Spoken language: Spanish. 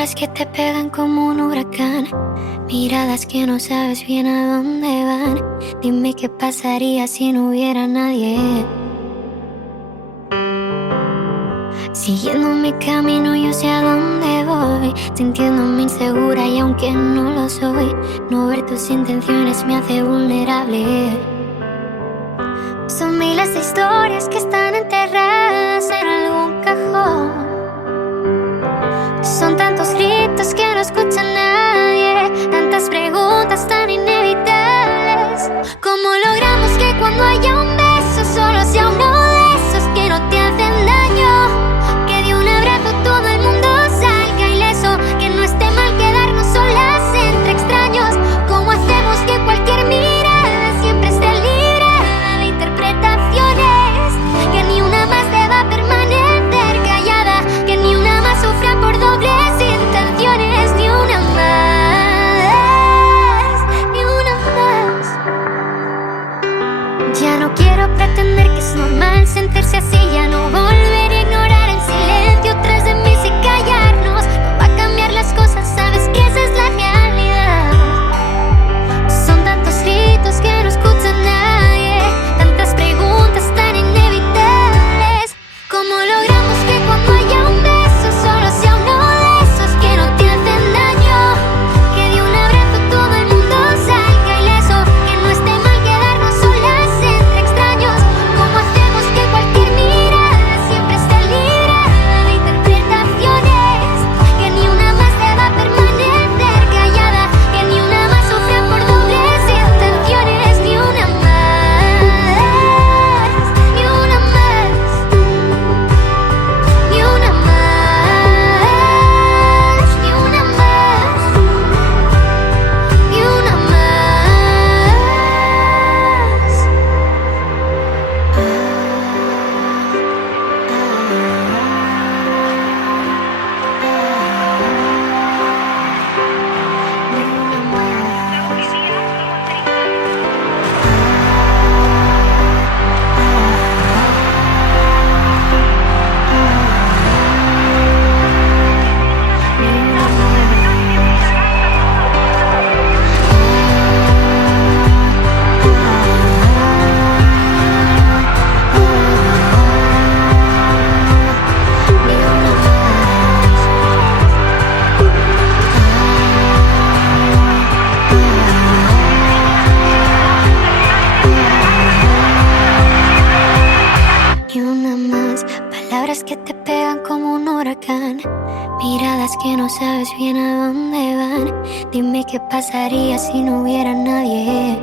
Palabras que te pegan como un huracán, miradas que no sabes bien a dónde van. Dime qué pasaría si no hubiera nadie. Siguiendo mi camino yo sé a dónde voy, sintiéndome insegura y aunque no lo soy, no ver tus intenciones me hace vulnerable. Son miles de historias que están enterradas en algún cajón. Son tantos gritos que no escucha nadie, tantas preguntas tan inevitables. ¿Cómo logramos que cuando haya un beso solo sea uno de esos que no te hacen daño? Que de un abrazo todo el mundo salga ileso, que no esté mal quedarnos solas entre extraños. ¿Cómo hacemos que cualquier mirada siempre esté librada de interpretaciones? Que ni una más deba permanecer callada, que ni una más sufra por dobles intenciones, ni una más, ni una más. Ya no quiero pretender que es normal sentirse así, ya no volveré a ignorar el silencio tras de mí sin callarnos. No va a cambiar las cosas, sabes que esa es la realidad. Son tantos gritos que no escucha nadie, tantas preguntas tan inevitables. ¿Cómo logramos que cuando haya un beso solo sea uno de esos que no te hacen daño? Que de un abrazo todo el mundo salga ileso, que no esté mal quedarnos solas entre extraños. ¿Cómo hacemos que cualquier mirada siempre esté librada de interpretaciones? Que ni una más deba permanecer callada, que ni una más sufra por dobles intenciones, ni una más, ni una más, ni una más, ni una más, ni una y una más. Palabras que te pegan como un huracán, miradas que no sabes bien a dónde van. Dime qué pasaría si no hubiera nadie.